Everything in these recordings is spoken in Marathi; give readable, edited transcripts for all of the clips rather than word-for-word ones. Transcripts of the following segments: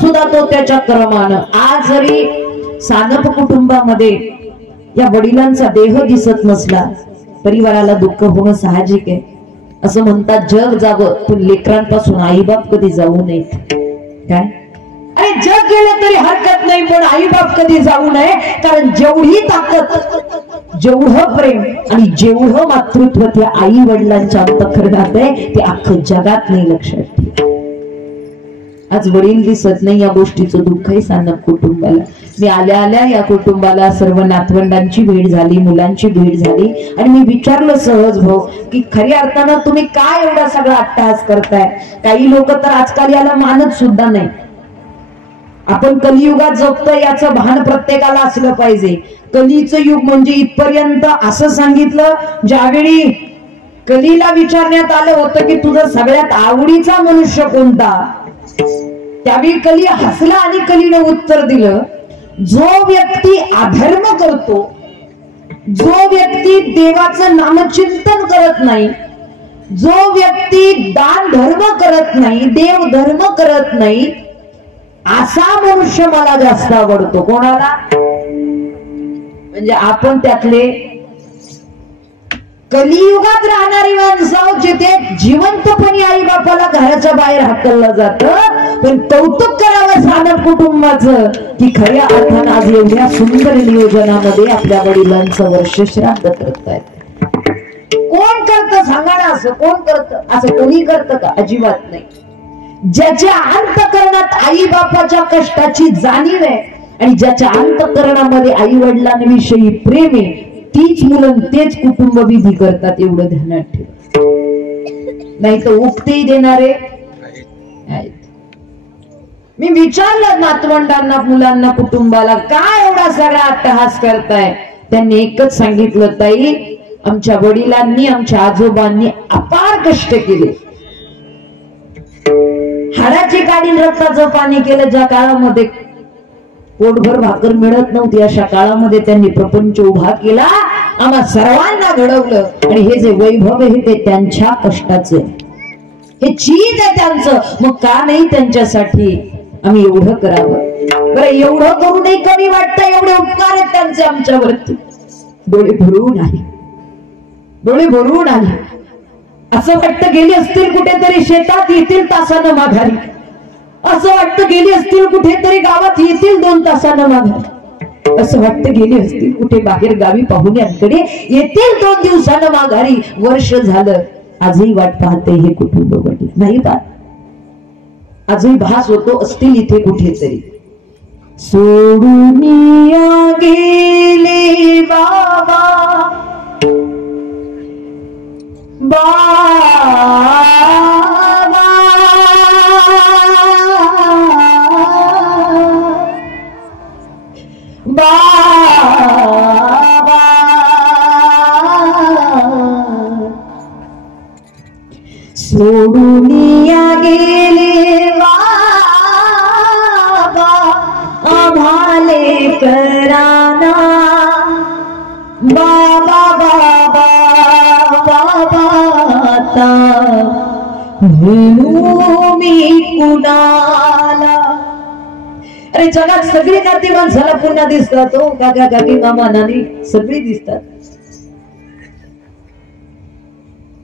सुद्धा तो त्याच्या क्रमानं. आज जरी सानप कुटुंबामध्ये या वडिलांचा देह दिसत नसला, परिवाराला दुःख होणं साहजिक आहे. असं म्हणतात जग जावं पण लेकरांपासून आईबाप कधी जाऊ नयेत. काय अरे जग गेलं तरी हरकत नाही पण आईबाप कधी जाऊ नये. कारण जेवढी ताकद, जेवढं प्रेम आणि जेवढं मातृत्व त्या आई वडिलांच्या अंतःकरणात आहे ते अख्खं जगात नाही. लक्षात ठेवा. आज वडील दिसत नाही, या गोष्टीचं दुःखही सानप कुटुंबाला. मी आल्या आल्या या कुटुंबाला सर्व नातवंडांची भेट झाली, मुलांची भेट झाली आणि मी विचारलं सहज भाऊ की खऱ्या अर्थानं तुम्ही काय एवढा सगळा अट्टहास करताय. काही लोक तर आजकाल याला मानत सुद्धा नाही. आपण कलियुगात जगतोय याचं भान प्रत्येकाला असलं पाहिजे. कलीचं युग म्हणजे इथपर्यंत असं सांगितलं, ज्यावेळी कलीला विचारण्यात आलं होतं की तुझा सगळ्यात आवडीचा मनुष्य कोणता, त्यावेळी कली हसला आणि कलीनं उत्तर दिलं, जो व्यक्ती अधर्म करतो, जो व्यक्ती देवाचं नामचिंतन करत नाही, जो व्यक्ती दान धर्म करत नाही, देव धर्म करत नाही, असा मनुष्य मला जास्त आवडतो. कोणाला? म्हणजे आपण त्यातले कलियुगात राहणारी माणसं, जिथे जिवंतपणी आई बापाला घराच्या बाहेर हाकललं जातं. पण कौतुक करावं सानप कुटुंबाचं की खऱ्या अर्थानं आज एवढ्या सुंदर नियोजनामध्ये आपल्या वडिलांचं वर्ष श्राद्ध करतायत. कोण करतं सांगा ना, असं कोण करतं? असं कोणी करतं का? अजिबात नाही. ज्याच्या अंतःकरणात आई बापाच्या कष्टाची जाणीव आहे आणि ज्याच्या अंतःकरणामध्ये आई वडिलांविषयी प्रेम आहे, तीच मुलं तेच कुटुंब विधी करतात. एवढं ध्यानात ठेवा. नाही तर उक्ती देणारे आहेत. मी विचारलं नातवंडांना, मुलांना, कुटुंबाला काय एवढा सगळा अट्टहास करताय. त्यांनी एकच सांगितलं, ताई आमच्या वडिलांनी, आमच्या आजोबांनी अपार कष्ट केले, हाडाची काढीन रक्ताचं पाणी केलं. ज्या काळामध्ये पोटभर भाकर मिळत नव्हती अशा काळामध्ये त्यांनी प्रपंच उभा केला, आम्हा सर्वांना घडवलं. आणि हे जे वैभव आहे ते त्यांच्या कष्टाचं, हे चीज आहे त्यांचं. मग का नाही त्यांच्यासाठी आम्ही एवढं करावं? बरं एवढं करूनही कमी वाटतं. एवढे उपकार आहेत त्यांचे आमच्यावरती. डोळे भरून आले, डोळे भरून आले. असं वाटतं गेली असतील कुठेतरी शेतात, येतील तासानं माघारी. असं वाटतं गेली असतील कुठेतरी गावात, येतील 2 तासानं माघारी. असं वाटतं गेली असतील कुठे बाहेर गावी पाहुण्यांकडे, येतील 2 दिवसानं माघारी. वर्ष झालं आजही वाट पाहते हे कुटुंब वडील. नाही पाहत, आजही भास होतो असतील इथे कुठेतरी. सोडून गेले बाबा सोडून गेले बाबा आम्हाले कराना. बाबा बाबा बाबा म्हणू मी कुणाला. अरे जगात सगळी नाती माणसाला पुन्हा दिसतात. हो काका काकी मामा नानी सगळी दिसतात.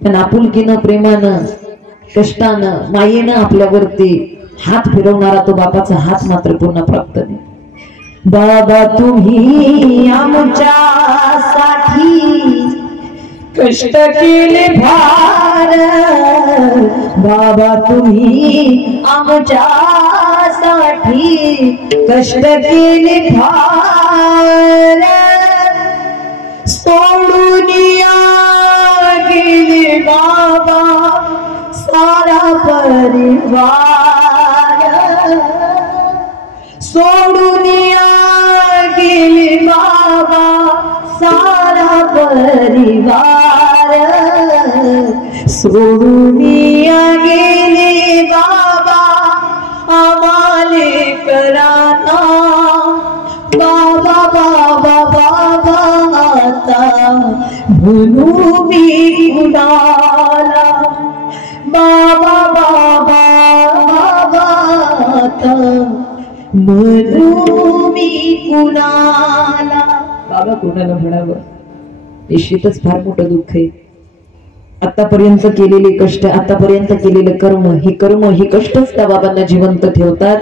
पण आपुलकीनं, प्रेमानं, कष्टानं, मायेनं आपल्यावरती हात फिरवणारा तो बापाचा हात मात्र पुन्हा प्राप्त नाही. बाबा तुम्ही आमच्यासाठी कष्ट केले फार, बाबा तुम्ही आमच्यासाठी कष्ट केले फार. सोडून गेले बाबा सारा परिवार, सोडून गेले बाबा सारा परिवार. सोडून गेले बाबा आम्हाले कराना. बाबा बाबा बाबा आता म्हणू मी कुणाला. बाबा बाबा बाबा आता म्हणू मी कुणाला. बाबा कोणाला म्हणावं, निश्चितच फार मोठं दुःख आहे. आतापर्यंत केलेले कष्ट, आतापर्यंत केलेलं कर्म, हे कष्टच त्या बाबांना जिवंत ठेवतात.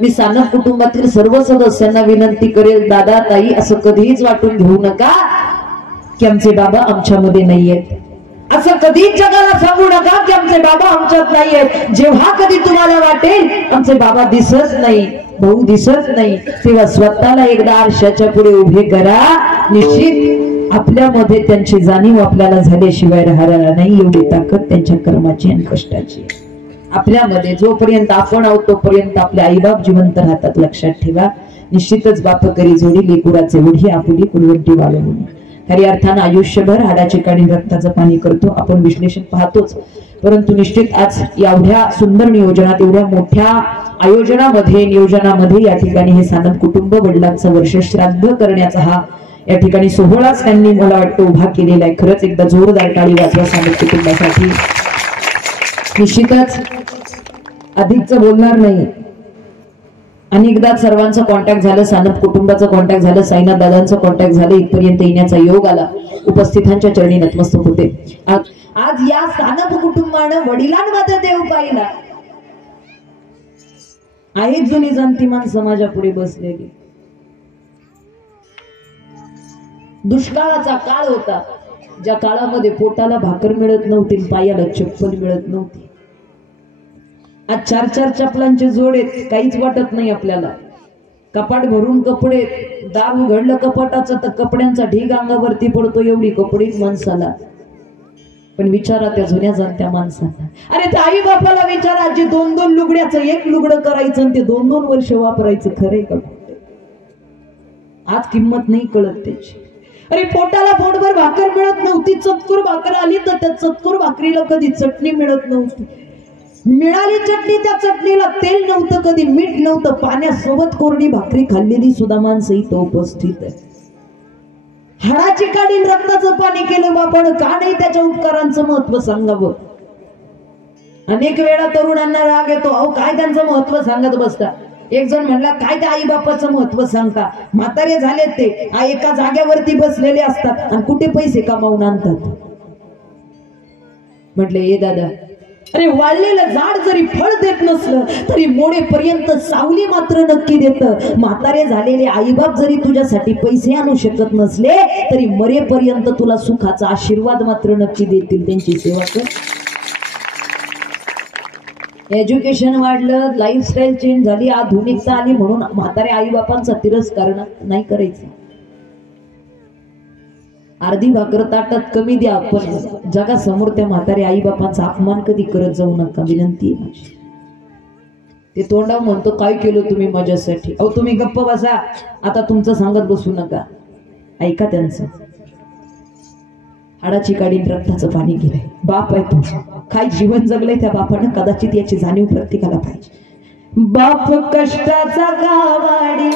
मी सानप कुटुंबातील सर्व सदस्यांना विनंती करेल, दादा ताई असं कधीच वाटून घेऊ नका की आमचे बाबा आमच्यामध्ये नाहीयेत. असं कधीच जगाला सांगू नका की आमचे बाबा आमच्यात नाहीयेत. जेव्हा कधी तुम्हाला वाटेल आमचे बाबा दिसत नाही, भाऊ दिसत नाही, तेव्हा स्वतःला एकदा आरशाच्या पुढे उभे करा. निश्चित आपल्यामध्ये त्यांची जाणीव आपल्याला झाल्याशिवाय राहणार नाही. एवढी ताकद त्यांच्या कर्माची आणि कष्टाची आपल्यामध्ये. जोपर्यंत आपण आहोत तोपर्यंत आपले आईबाप जिवंत राहतात, लक्षात ठेवा. निश्चितच बाप करी जोडी लेकुराचे ओढी, आपुली कुलवंटी वाळवून. खऱ्या अर्थानं आयुष्यभर हाडाची काढी रक्ताचं पाणी करतो आपण, विश्लेषण पाहतोच. परंतु निश्चित आज एवढ्या सुंदर नियोजनात, एवढ्या मोठ्या आयोजनामध्ये, नियोजनामध्ये या ठिकाणी हे सानप कुटुंब वडिलांचं वर्ष श्राद्ध करण्याचा हा या ठिकाणी सोहळाच त्यांनी मला वाटतं उभा केलेला आहे. खरंच एकदा जोरदार टाळी वाजवा सानप कुटुंबासाठी. निश्चितच अधिकच बोलणार नाही. अनेकदा सर्वांचं कॉन्टॅक्ट झालं, सानप कुटुंबाचं कॉन्टॅक्ट झालं, साईनाथ दादांचं कॉन्टॅक्ट झालं, इथपर्यंत येण्याचा योग आला. उपस्थितांच्या चरणी नतमस्तक होते. आज या सानप कुटुंबानं वडिलांमध्ये देव पाहिला. आहेत जुनी जाणतीमान समाजापुढे बसलेली. दुष्काळाचा काळ होता, ज्या काळामध्ये पोटाला भाकर मिळत नव्हती, पायाला चप्पल मिळत नव्हती. आज 4-4 चपलांचे जोड आहेत, काहीच वाटत नाही आपल्याला. कपाट भरून कपडे, दार उघडलं कपाटाचं तर कपड्यांचा ढीग अंगावरती पडतो, एवढी कपडे माणसाला. पण विचारा त्या जुन्या जाणत्या माणसांना, अरे त्या आई बापाला विचारा, जे 2-2 लुगड्याचं एक लुगडं करायचं आणि ते 2-2 वर्ष वापरायचं, खरंय का? आज किंमत नाही कळत त्याची. अरे पोटाला पोटभर भाकर मिळत नव्हती, चतकुर भाकर आली तर त्या चतकुर भाकरीला कधी चटणी मिळत नव्हती. मिळाली चटणी, त्या चटणीला तेल नव्हतं, कधी मीठ नव्हतं. पाण्यासोबत कोरडी भाकरी खाल्लेली सुद्धा माणसं इथं उपस्थित आहे. हाडाची काढीन रक्ताचं पाणी केलं बापानं, का नाही त्याच्या उपकारांचं महत्व सांगावं. अनेक वेळा तरुणांना राग येतो, अहो काय त्यांचं महत्व सांगत बसता. एक जण म्हणला, काय त्या आई बापाचं महत्व सांगता, म्हातारे झालेत ते एका जाग्यावरती बसलेले असतात आणि कुठे पैसे कमावून आणतात. म्हटले ए दादा, अरे वाळलेलं झाड जरी फळ देत नसलं तरी मोडेपर्यंत सावली मात्र नक्की देतं. म्हातारे झालेले आईबाप जरी तुझ्यासाठी पैसे आणू शकत नसले तरी मरेपर्यंत तुला सुखाचा आशीर्वाद मात्र नक्की देतील. त्यांची सेवा कर. एज्युकेशन वाढलं, लाईफस्टाईल चेंज झाली, आधुनिकता आली म्हणून म्हातारे आई बापांचा तिरस्कार नाही करायचा. अर्धी भाकर ताटात कमी द्या, पण जगासमोर त्या म्हातारे आई बापांचा अपमान कधी करत जाऊ नका, विनंती आहे माझी. ते तोंडावर म्हणतो, काय केलं तुम्ही माझ्यासाठी? अहो तुम्ही गप्प बसा, आता तुमचं सांगत बसू नका, ऐका त्यांचं. हाडाची काढीन रक्ताचं पाणी गेलंय, बाप आहे तो, काय जीवन जगलंय त्या बापानं, कदाचित याची जाणीव प्रत्येकाला पाहिजे. बाप कष्टाचा गावाडी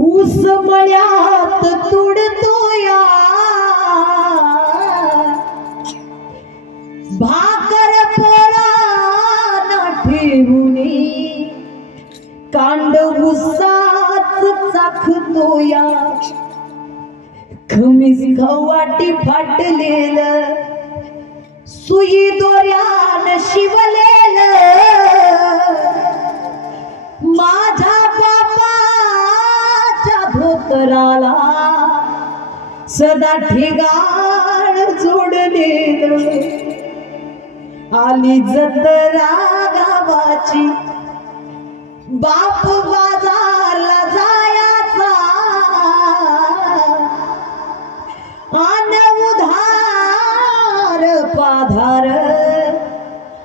ऊस मळ्यात तुडतोया, भाकर पोळा ठेवूनी कांड ऊसात चाखतोया. खमीस खवाटी फाटलेलं, सुई दोऱ्यान शिवलेलं, माझ्या बापाच्या धोतराला सदा ठिगाण जोडलेलं. आली जत्रा गावाची, बाप बाजारला जायाचा, आन उधार पाधार,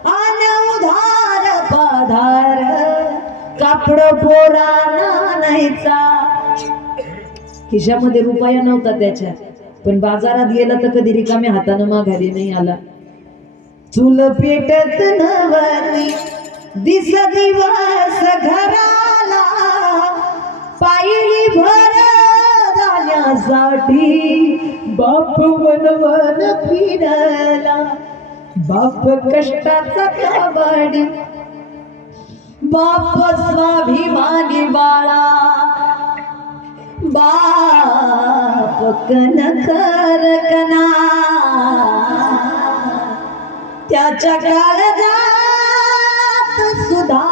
आन उधार पाधार, कापड पोराना नाहीचा. खिशामध्ये रुपया नव्हता त्याच्या, पण बाजारात गेला तर कधी रिकाम्या हातानं माघारी नाही आला. चूल पेटत नवरी दिस दिवस घराला, पायरी भर जाण्यासाठी बाप वनवन फिरला. बाप कष्टाचा कबाडी बाप स्वाभिमानी बाळा, बाप कणखर कणा, त्याच्या काळजात सुद्धा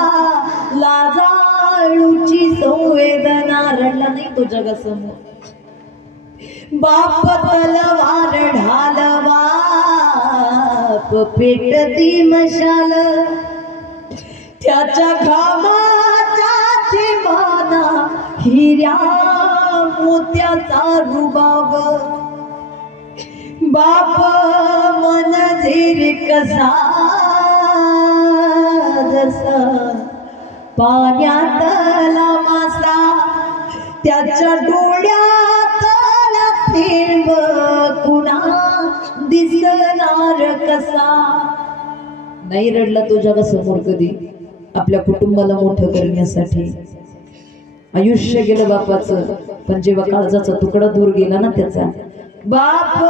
लाजाळूची संवेदना. रडला नाही तो जगासमोर. बाप तलवार ढाल, बाप पेटती मशाल, त्याच्या घामाच्या ठेवाना हिऱ्या मोत्याचा रुबाब. बाप मन झीर कसा जसा पाण्यातला मासा, त्याच्या डोळ्यातला थेंब कुणा दिसणार कसा. नाही रडला तो जगासमोर कधी आपल्या कुटुंबाला मोठं करण्यासाठी. आयुष्य गेलं बापाचं, पण जेव्हा काळजाचा तुकडा दूर गेला ना त्याचा, बाप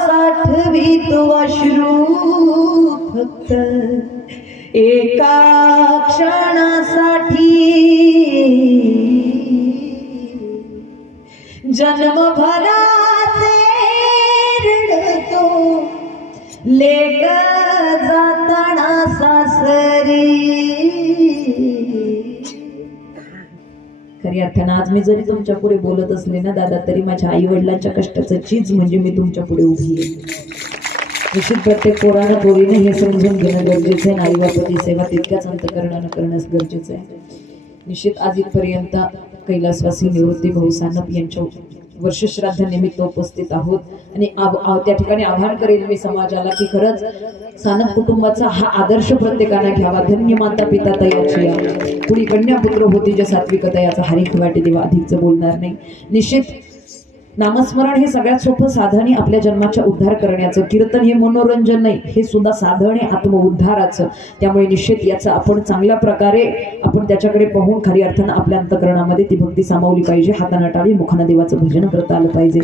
साठवीत अश्रू फक्त एका क्षणासाठी. जन्मभराचे रडतो लेक जाताना सासरी. खरी अर्थानं आज मी जरी तुमच्या पुढे बोलत असले ना दादा, तरी माझ्या आई वडिलांच्या कष्टाचं चीज म्हणजे मी तुमच्या पुढे उभी आहे. निश्चित प्रत्येक पोरानं पोरीने हे समजून घेणं गरजेचं आहे. आई बापाची सेवा तितक्याच अंतकरणानं करणं गरजेचं आहे. निश्चित आज इथपर्यंत कैलासवासी निवृत्ती भाऊ सानप यांच्या वर्षश्राद्धानिमित्त उपस्थित आहोत. आणि त्या ठिकाणी आवाहन करेल मी समाजाला की खरंच सानप कुटुंबाचा हा आदर्श प्रत्येकाने घ्यावा. धन्य माता पिता तयाची या, कुणी कन्या पुत्र होती जे सात्विकता, याचा हरिक वाटे देवा. अधिकच बोलणार नाही. निश्चित नामस्मरण हे सगळ्यात सोपं साधन आहे आपल्या जन्माच्या उद्धार करण्याचं. कीर्तन हे मनोरंजन नाही, हे सुद्धा साधन आहे आत्मउद्धाराचं. त्यामुळे निश्चित याचं आपण चांगल्या प्रकारे आपण त्याच्याकडे पाहून खरी अर्थानं आपल्या अंतकरणामध्ये ती भक्ती सामावली पाहिजे. हातानं टाळी मुखानं देवाचं भजन करता आलं पाहिजे.